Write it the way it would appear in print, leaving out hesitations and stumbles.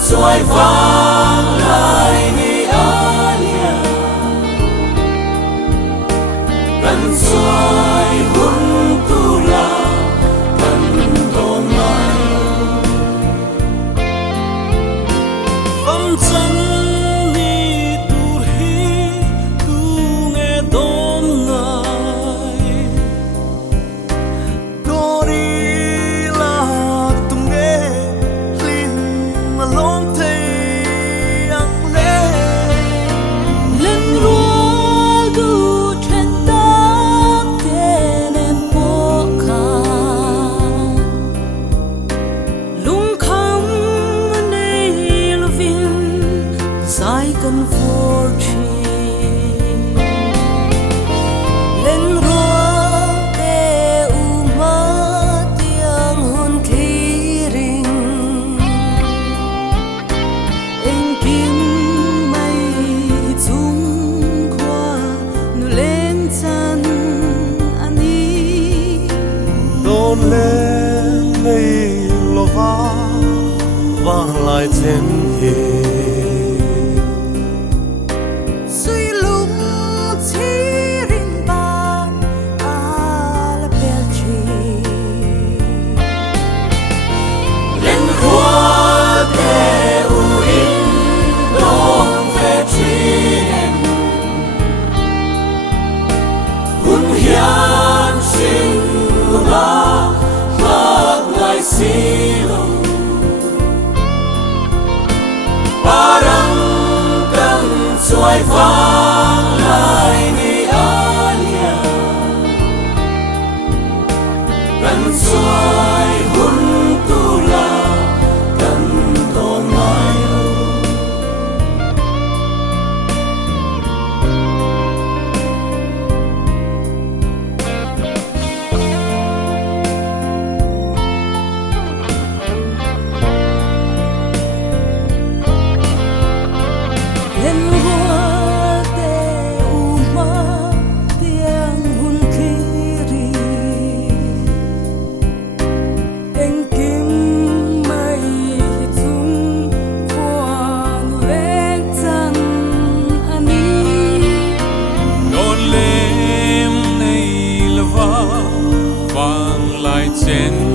xoay vang lại ni alia cần xoay hun tu la cần tôn mai phong chân ni tu hi tu nghe đom ngài có đi là tung nghe linh mà lom thấy ăn lê lên rùa du trên tóc tên em bộ khá lung khăm này lo viên dài cần phô chi lên rùa để u mơ tiếng hôn khí ring anh kim mây chung qua nu lên chân anh đi đón lên này lo vang lại trên hè suy lúc chỉ rin ban la bel chi lên hoa để u in đón về chuyên hun hiền sinh ngã ngã ngài silo parang cần xoay vang lại ni alia cần xoay hun tu la cần tôn mai lên hoa để u mơ tiếng hun khí ri anh kim mây chung qua nu lên chân anh đi đón lên này là vang lại trên